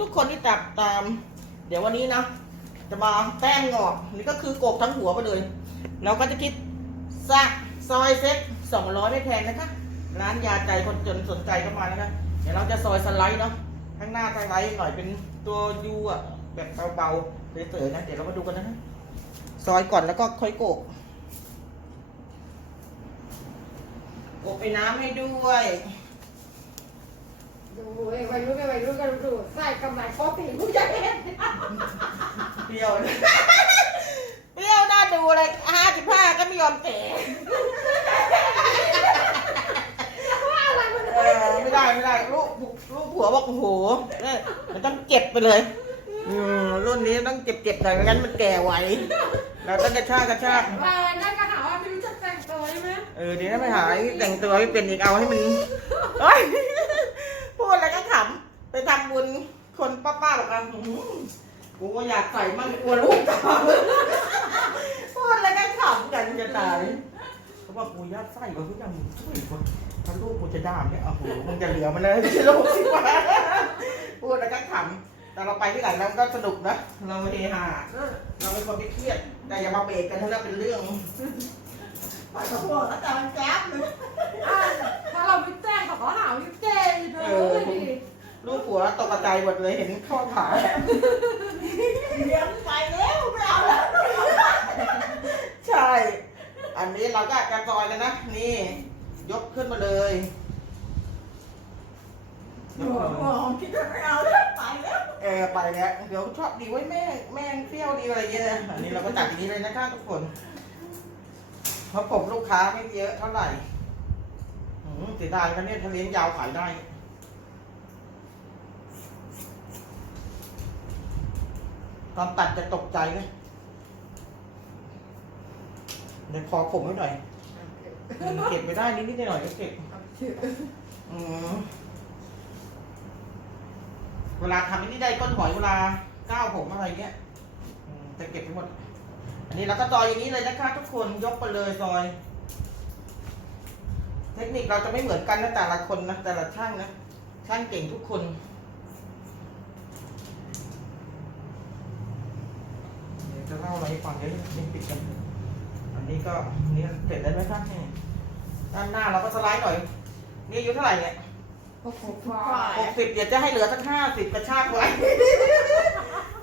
ทุกๆคนที่ตักตาม เดี๋ยววันนี้นะจะมาแป้งงอกนี่ก็คือกบทั้งหัวไปเลย เราก็จะคิดซะซอยเซ็ตสองร้อยไม่แพงนะคะ ร้านยาใจคนจนสนใจก็มานะคะ เดี๋ยวเราจะซอยสไลด์เนาะข้างหน้าสไลด์หน่อยเป็นตัวยูอะแบบเบาๆเฉยๆนะเดี๋ยวเรามาดูกันนะซอยก่อนแล้วก็ค่อยโกกโกกไปน้ำให้ด้วย ดูไอ้วย รุ่นไอ้วัยรุ่นก็ดูใส่กำไรข้อตีผู้ใหญ่เห็นเปรี้ยวเปรี้ยวน่าดูเลยห้าสิบห้าก็ไม่ยอมเตะว่าอะไรมันเออไม่ได้ไม่ได้ลูกลูกผัวบอกโอ้โหเนี่ยมันต้องเก็บไปเลยอืมรุ่นนี้ต้องเก็บเก็บหน่อยไม่งั้นมันแก่ไหวเราต้องกระชากกระชากว่านั่นก็หาว่าไม่รู้จักแต่งตัวใช่ไหมเออเดี๋ยวถ้าไม่หายแต่งตัวไม่เป็นอีกเอาให้มันเฮ้ยพูดแล้วก็ขำไปทำบุญคนป้าๆบ อกว่าอื้อหือกูก็อยากใส่มั่งกลัวลูกตายพูดแล้วก็ขำกันจะตายเขาบอกกูยัดไส้กับทุกอย่างมึงช่วยคนถ้าลูกกูจะด่าเนี่ยโอ้โหมึงจะเหลือมันเลยที่ลูกสิวะพูดแล้วก็ขำแต่เราไปที่ไหนเราก็สนุกนะเราเฮฮาเราเป็นคนไม่เครียด แต่อย่ามาเบรกกันถ้าเราเป็นเรื่อง ไปกับพวกอาจารย์แจ๊บเลย หมดเลยเห็นข้อขาเลี้ยงไปแล้วไม่เอาแล้วใช่ อันนี้เราก็กระจอยเลยนะ นี่ ยกขึ้นมาเลยยกขึ้นมาคิดว่าไม่เอาแล้วไปแล้ว เออไปแล้ว เดี๋ยวชอบดีไว้ยแม่แม่งเปรี้ยวดีอะไรเงี้ยนะอันนี้เราก็จัดอย่างนี้เลยนะคะทุกคน เพราะผมลูกค้าไม่เยอะเท่าไหร่หืมเสียดายกันเนี่ยทะเลนยาวขายได้ ตอนตัดจะตกใจเลยเดี๋ยวขอผมไว้หน่อยอืมเก็บไม่ได้นิดๆหน่อยๆก็เก็บ อืมเวลาทำนี่ได้ก้นหอยเวลาก้าวผมอะไรเงี้ยอืมจะเก็บไปหมด อันนี้เราก็ซอยอย่างนี้เลยนะคะทุกคนยกไปเลยซอย เทคนิคเราจะไม่เหมือนกันนะแต่ละคนนะแต่ละช่างนะช่างเก่งทุกคน เดี๋ยวจะเล่าอะไรให้ฟังเดี๋ยวยังปิดกัน อันนี้ก็อันนี่เสร็จแล้วไหมครับนี่ด้านหน้าเราก็สไลด์หน่อย นี่อายุเท่าไหร่เนี่ยโอ้โหฟ้าหกสิบเดี๋ยวจะให้เหลือสักห้าสิบกระชากไว้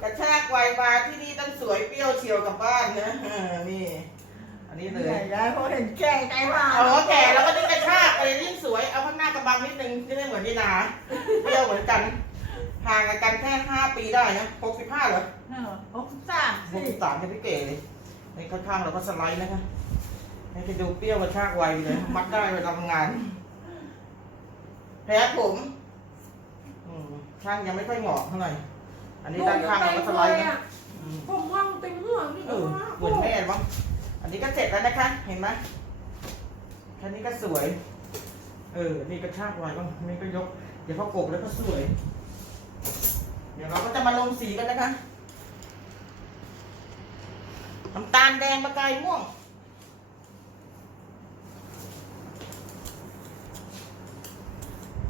กระชากไว้มาที่นี่ต้องสวยเปรี้ยวเฉียวกลับบ้านนะเออนี่ อันนี้เลยใหญ่ยายเขาเห็นแก่ใจว่าเอาหัวแก่แล้วก็นี่กระชากอะไรยิ่งสวย เอาข้างหน้ากระบังนิดนึงจะได้เหมือนนี่นาเปรี้ยวเหมือนกัน ห่างกันแค่ห้าปีได้นะหกสิบห้าเหรอเออหกสามหกสี่สิบสามจะพี่เก๋เลยในข้างๆเราก็สไลด์นะคะให้จะดูเปรี้ยวกระชากไวไปเลย มัดได้ไปทำงานแพ้ผมอืมช่างยังไม่ค่อยเหมาะเท่าไหร่อันนี้ด้านข้างเราก็สไลด์นะอืมผมว่างเต็มหัวนี่เออเหมือนแม่มั้งอันนี้ก็เสร็จแล้วนะคะ เห็นไหมแค่นี้ก็สวย เออ นี่กระชากไวบ้างนี่ก็ยก เดี๋ยวพอกบแล้วก็สวย เดี๋ยวเราก็จะมาลงสีกันนะคะน้ำตาลแดงประกายม่วง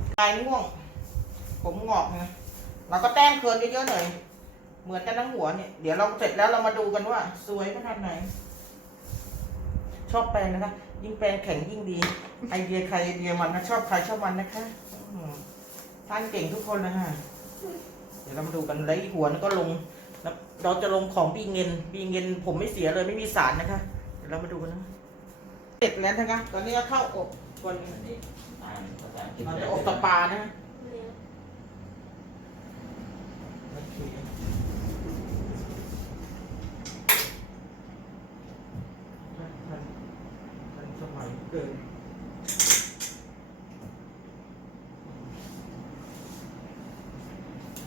ประกายม่วง ผมงอกนะเราก็แต้มเคิร์นเยอะๆหน่อย เหมือนกันทั้งหัวเนี่ย เดี๋ยวเราเสร็จแล้วเรามาดูกันว่า สวยขนาดไหน ชอบแปรงนะคะ ยิ่งแปรงแข็งยิ่งดี ไอเดียใครไอเดียมันนะชอบใครชอบมันนะคะท่านเก่งทุกคนนะฮะ ดี๋ยวเรามาดูกันไล้วอีกหัวนก็ลง เราจะลงของปีเงิน ปีเงินผมไม่เสียเลยไม่มีสารนะคะเดี๋ยวเรามาดูกันนะเสร็จแล้วนะคะ ตอนนี้ก็เข้าอบคนนี้เราจะอบตะปานะโอเคมันมันสมัยเกิน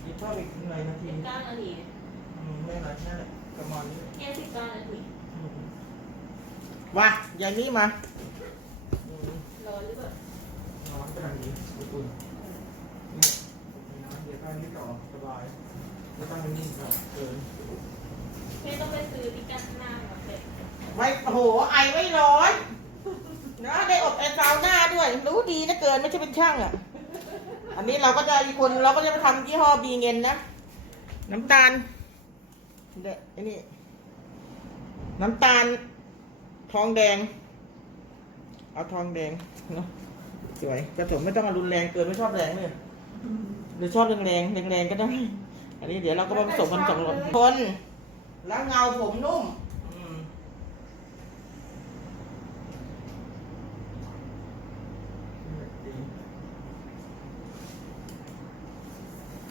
อีกเพิ่มอีกหน่อยนาที สิบเก้านาทีอืมไม่นานแค่ประมาณนี้แค่สิบเก้านาทีอืมว่ายายนี้มาอืมร้อนหรือเปล่าร้อนกำลังดีอุ่นๆนี่มีน้ำเดี๋ยวข้างนี้ต่อสบายไม่ต้องนิ่งๆครับเกินไม่ต้องไปซื้อที่กั้นหน้าหรอกเลยไม่โอ้โหไอไม่ร้อนนะได้อบแอร์ซาวน่าด้วย รู้ดีนะเกินไม่ใช่เป็นช่างอะ อันนี้เราก็จะอีกคนเราก็จะไปทำยี่ห้อบีเงินนะ น้ำตาลเด็ไอ้นี่น้ำตาล ทองแดง เอาทองแดงเนาะสวยผสมไม่ต้องอารุนแรงเกินไม่ชอบแรงเลยหรือชอบแรงแรงแรงแรงก็ได้ อันนี้เดี๋ยวเราก็มาผสมกันสองรสคนแล้วเงาผมนุ่ม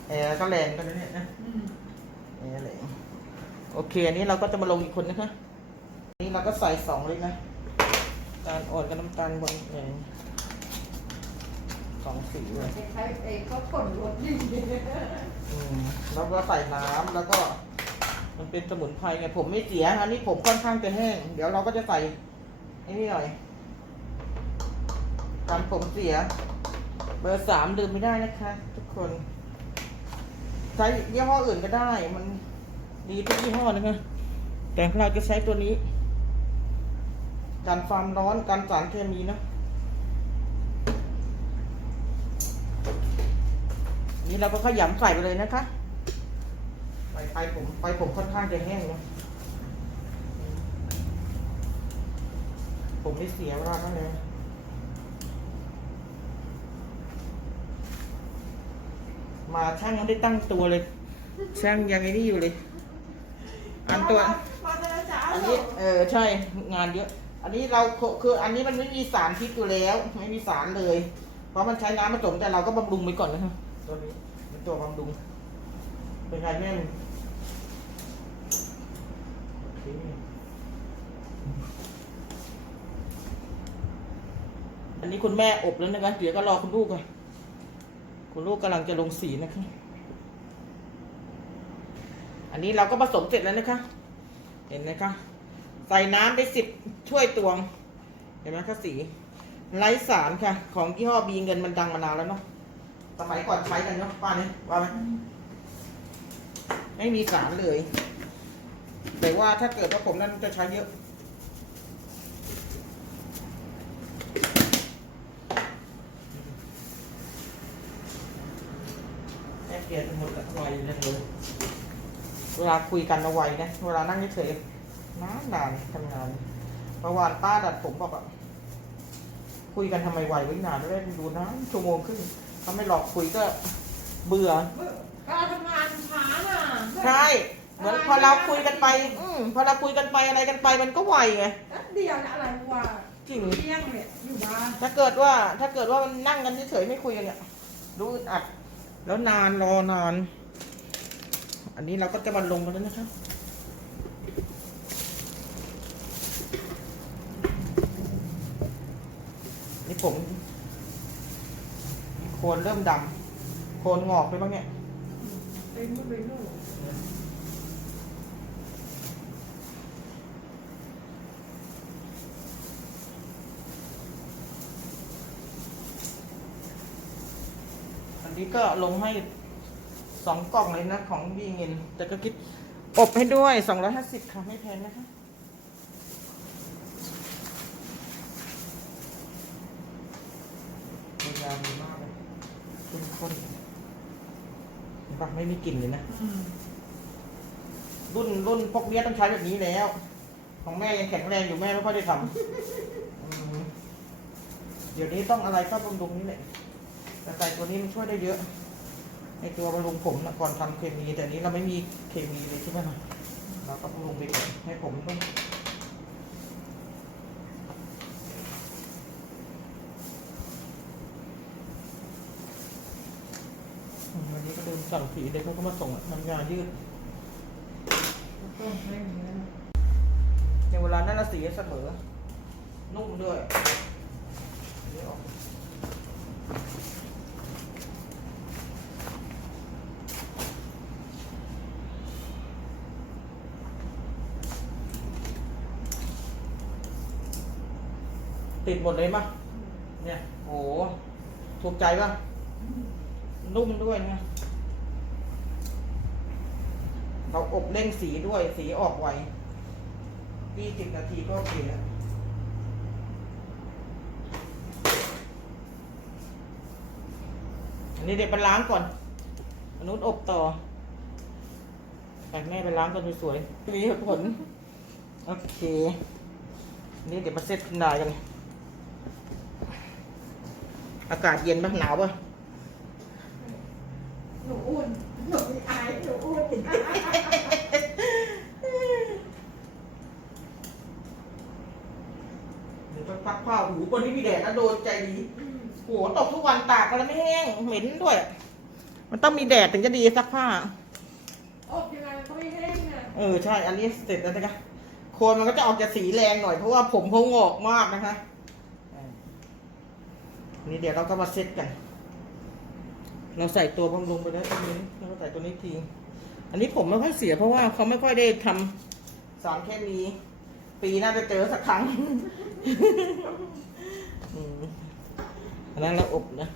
แอร์ก็แรงกันนะเนี่ยนะ โอเค อันนี้เราก็จะมาลงอีกคนนะคะอันนี้เราก็ใส่สองเลยนะน้ำตาลอ่อนกับน้ำตาลบนแรงสองสีเลยใช้เองเขาขนรถยิ่งเยอะอืมแล้วก็ใส่น้ำแล้วก็ มันเป็นสมุนไพรไงผมไม่เสีย อันนี้ผมค่อนข้างจะแห้ง เดี๋ยวเราก็จะใส่ไอ้นี่หน่อยการผมเสีย เบอร์สามลืมไม่ได้นะคะ ทุกคน ใช้ยี่ห้ออื่นก็ได้มัน ดีทุกยี่ห้อนะคะแต่เราจะใช้ตัวนี้การความร้อนการสารเคมีนะนี่เราก็ขยำใส่ไปเลยนะคะไปไปผมไปผมค่อนข้างจะแห้งนะผมไม่เสียเวลานั่นเลยมาช่างยังไม่ได้ตั้งตัวเลย ช่างยังไอ้นี่อยู่เลย อันตัวมาแต่ละเช้าอันนี้เออใช่งานเยอะ อันนี้เราคือคืออันนี้มันไม่มีสารพิษอยู่แล้ว ไม่มีสารเลย เพราะมันใช้น้ำผสมแต่เราก็บำรุงไปก่อนนะครับตัวนี้เป็นตัวบำรุง เป็นไงแม่มึงโอเคอันนี้คุณแม่อบแล้วนะคะเดี๋ยวก็รอคุณลูกก่อนคุณลูกกำลังจะลงสีนะคะ อันนี้เราก็ผสมเสร็จแล้วนะคะ เห็นไหมคะ ใส่น้ำไปสิบถ้วยตวง เห็นไหมคะสีไร้สารค่ะ ของยี่ห้อบีเงินมันดังมานานแล้วเนาะ สมัยก่อนใช้กันเนาะป้าเนี่ยว่าไหมไม่มีสารเลย แต่ว่าถ้าเกิดว่าผมนั้นจะใช้เยอะแม่เกลียดหมดละไวเลยเลย เวลาคุยกันเอาไวนะเวลานั่งเฉยๆนานนานๆทำงานเมื่อวานป้าดัดผมบอกอะคุยกันทำไมไวไว้นานไม่ได้ดูนะชั่วโมงครึ่งถ้าไม่หลอกคุยก็เบื่อการทำงานช้าน่ะใช่เหมือนพอเราคุยกันไป อืมพอเราคุยกันไปอะไรกันไปมันก็ไวไงแป๊บเดียวนะอะไรวะจริงเที่ยงเนี่ยอยู่บ้านถ้าเกิดว่าถ้าเกิดว่ามันนั่งกันเฉยๆไม่คุยกันเนี่ยรู้อึดอัด แล้วนานรอนาน อันนี้เราก็จะมาลงกันแล้วนะคะนี่ผม โคนเริ่มดำโคนงอกไปบ้างเนี่ยเป็นเป็นนู่นอันนี้ก็ลงให้ สองกล่องเลยนะของบีเงินแต่ก็คิดอบให้ด้วยสองร้อยห้าสิบค่ะไม่แพงนะคะมียาดีมากเลยเข้มข้นบักไม่มีกลิ่นเลยนะอืมรุ่นรุ่นพวกเนี้ยต้องใช้แบบนี้แล้ว ของแม่ยังแข็งแรงอยู่แม่ไม่ค่อยได้ทำอืมเดี๋ยวนี้ต้องอะไรก็บำรุงนี่แหละแต่ใส่ตัวนี้มันช่วยได้เยอะ ในตัวบำรุงผมนะก่อนทำเคมี แต่อันนี้เราไม่มีเคมีเลยใช่ไหมล่ะเราก็บำรุงไปก่อนให้ผมต้องอืมวันนี้ก็เดินสั่งสีเด็กเขาก็มาส่งอะน้ำยายืดก็ไม่มีแล้วนะในเวลานั้นละสีเสมอ นุ่มด้วย ติดหมดเลยมั้ยเนี่ยโอ้โหถูกใจป่ะนุ่มด้วยนะเราอบเร่งสีด้วยสีออกไวยี่สิบนาทีก็โอเคแล้วอันนี้เดี๋ยวไปล้างก่อนอนุษอบต่อไปแม่ไปล้างก่อนสวยๆมีเหตุผล โอเค นี่เดี๋ยวมาเซตนายกัน อากาศเย็นปะหนาวปะหนูอุ่นหนูมีไอหนูอุ่นเดี๋ยวไปพักผ้าหูบนที่มีแดดนะโดนใจดีโหตกทุกวันตากกันแล้วไม่แห้งเหม็นด้วย มันต้องมีแดดถึงจะดีซักผ้าอบยังไงมันก็ไม่แห้งเนี่ยเออใช่ อันนี้เสร็จแล้วนะคะโคนมันก็จะออกจะสีแรงหน่อยเพราะว่าผมเขางอกมากนะคะอ่า นี่เดี๋ยวเราก็มาเซ็ตกัน เราใส่ตัวบำรุงไปแล้วตรงนี้เราก็ใส่ตัวนี้ทีอันนี้ผมไม่ค่อยเสียเพราะว่าเขาไม่ค่อยได้ทำสารเคมีปีหน่าจะเจอสักครั้งอืมอันนั้นเราอบนะ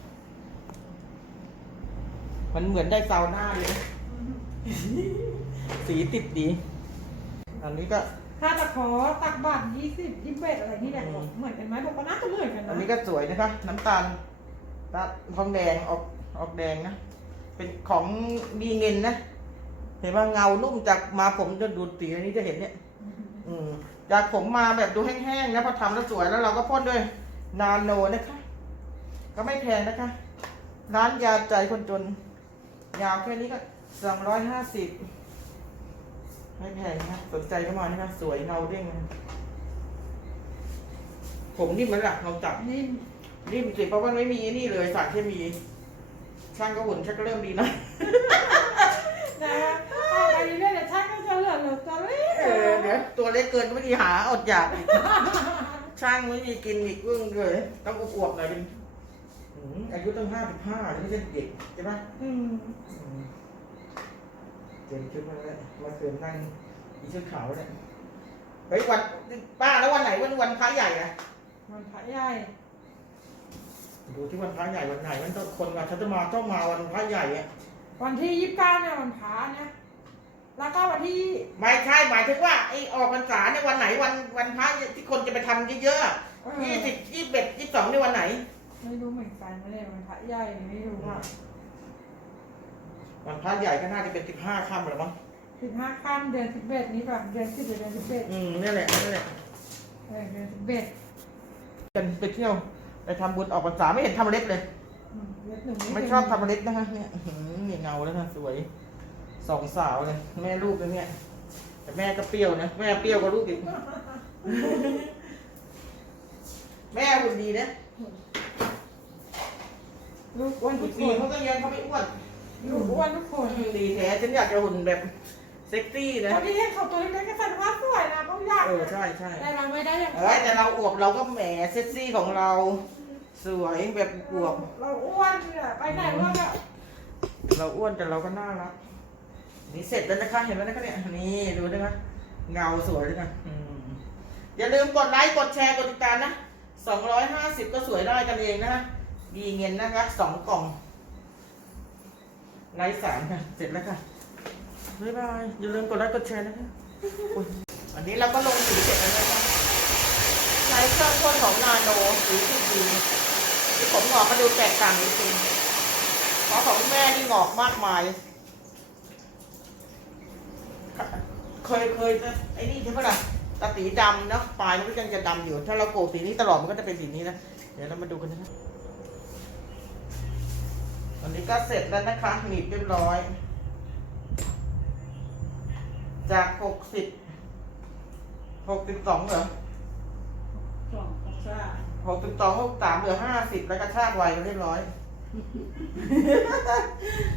มันเหมือนได้ซาวน่าเลยนะสีติดดี อันนี้ก็ ถ้าตะขอตักบาทยี่สิบยี่สิบเอ็ดอะไรนี่แหละอืม เหมือนกันไหมบอกว่าน่าจะเหมือนกันนะอันนี้ก็สวยนะคะ น้ำตาลตาทองแดงออกออกแดงนะ เป็นของดีเงินนะ เห็นว่าเงานุ่มจากมาผมจะดูดสีอันนี้จะเห็นเนี่ย อืมจากผมมาแบบดูแห้งๆนะพอทำแล้วสวยแล้วเราก็พ่นด้วยนาโนนะคะ ก็ไม่แพงนะคะ ร้านยาใจคนจน ยาวแค่นี้ก็สองร้อยห้าสิบ ไม่แพงนะสนใจก็มานี่นะสวยเงาเด้งนะผมนิ่มมันหลักเราจับนี่นิ่มสิเพราะว่าไม่มีนี่เลยสารเคมีช่างก็หุ่นชักก็เริ่มดีนะนะเอาไปเรื่อยๆเดี๋ยวช่างก็จะเหลือเหลือจะเล็กเออเดี๋ยวตัวเล็กเกินก็ไม่ดีหาอดอยากอีกช่างไม่มีกินอีกเรื่องเลยต้องอวบๆหน่อยเป็นอืมอายุตั้งห้าสิบห้าไม่ใช่เด็กใช่ไหมอืม อืมเจ๋งชุดมาแล้วมาเคืนนั่งอีชุดขาวเนี่ยเฮ้ยวันป้าแล้ววันไหนวันวันพระใหญ่อะมันพระใหญ่ดูที่วันพระใหญ่วันไหนมันต้องคนมาฉันจะมาต้องมาวันพระใหญ่อะวันที่ยี่สิบเก้าเนี่ยวันพระเนี่ยแล้วก็วันที่ไม่ใช่หมายถึงว่าไอ้ออกพรรษาในยวันไหนวันวันพระที่คนจะไปทำเยอะเออๆยี่สิบยี่สิบเอ็ดยี่สิบสองในวันไหน ไม่รู้เหมือนกันไม่ได้วันพระใหญ่ไม่รู้ว่า วันพระใหญ่ก็น่าจะเป็นสิบห้าค่ำหรือมั้งสิบห้าค่ำเดือนสิบเอ็ดนี้แบบเดือนสิบหรือเดือนสิบเอ็ดอืมนี่นแหละนี่นแหละเออเดือนสิบเอ็ดกันไปเที่ยวไปทำบุญออกพรรษาไม่เห็นทำเล็บเลย อืมเดือนหนึ่งไม่ชอบทำเล็บนะคะเนี่ยอื้อหือนี่เงาแล้วค่ะสวยสองสาวเลยแม่ลูกเลยเนี่ย แต่แม่ก็เปรี้ยวนะแม่เปรี้ยวกว่าลูกอีก แม่หุ่นดีนะลูกอ้วนทุอีกกคปีนเขาก็ยังเขาไม่อ้วน ลูกอ้วนทุกคนดีแท้ฉันอยากจะหุ่นแบบเซ็กซี่นะ คนที่เห็นเขาตัวเล็กๆก็ใส่ผ้าสวยนะเขาอยากเออใช่ใช่แต่เราไม่ได้อย่างเอ้ยแต่เราอวบเราก็แหมเซ็กซี่ของเรา สวยแบบอวบ เราอ้วนเนี่ยไปไหนว่าแบบเราอ้วนแต่เราก็น่ารัก นี่เสร็จแล้วนะคะ เห็นไหมนะคะเนี่ย นี่ดูนะคะเงาสวยเลยนะอืมอย่าลืมกดไลค์ กดแชร์ กดติดตามนะ สองร้อยห้าสิบก็สวยได้กันเองนะดีเงินนะคะสองกล่อง ไลค์สามค่ะเสร็จแล้วค่ะบ๊ายบายอย่าลืมกดไลค์กดแชร์นะคะอันนี้เราก็ลงสีเสร็จแล้วนะคะใช้เครื่องพ่นของนาโนสีที่ดีที่ผมหงอกมาดูแตกต่างนิงเพราะของแม่นี่หงอกมากมาย เคยเคยจะไอ้นี่ใช่ปะล่ะตาสีดำเนาะปลายมันก็ยังจะดำอยู่ ถ้าเราโกกสีนี้ตลอดมันก็จะเป็นสีนี้นะ เดี๋ยวเรามาดูกันนะครับ วันนี้ก็เสร็จแล้วนะคะหนีบเรียบร้อย จากหกสิบหกสิบสองเหรอสองกระซ่าหกสิบสองหกสามเหลือห้าสิบแล้วกระชากไวมาเรียบร้อย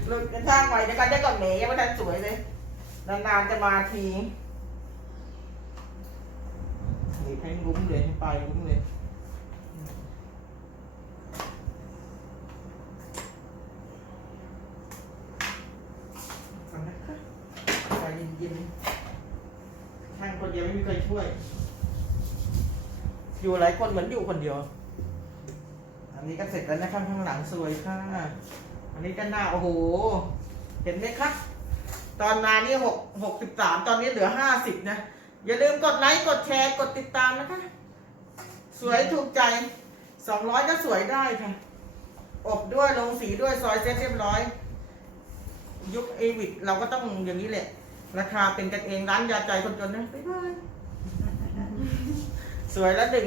หลุดกระชากไวเดี๋ยวกันได้ก่อนเหมยังไม่ทันสวยเลย นานๆจะมาทีหนี่ให้ลุ้มเลยให้ไปลุ้มเลยฟังนะคะใจเย็นๆช่างคนเดียวไม่มีใคร ช่วย อยู่หลายคนเหมือนอยู่คนเดียว อันนี้ก็เสร็จแล้วนะครับข้างหลังสวยค่ะ อันนี้ก็หน้าโอ้โห เห็นไหมครับ ตอนมานี่หกหกสิบสามตอนนี้เหลือห้าสิบนะ อย่าลืมกดไลค์กดแชร์กดติดตามนะคะ สวยถูกใจสองร้อยก็สวยได้ค่ะ อบด้วยลงสีด้วยซอยเซ็ตเรียบร้อย ยุคเอวิดเราก็ต้องอย่างนี้แหละ ราคาเป็นกันเองร้านยาใจคนจนนะ บ๊ายบาย สวยแล้วดึง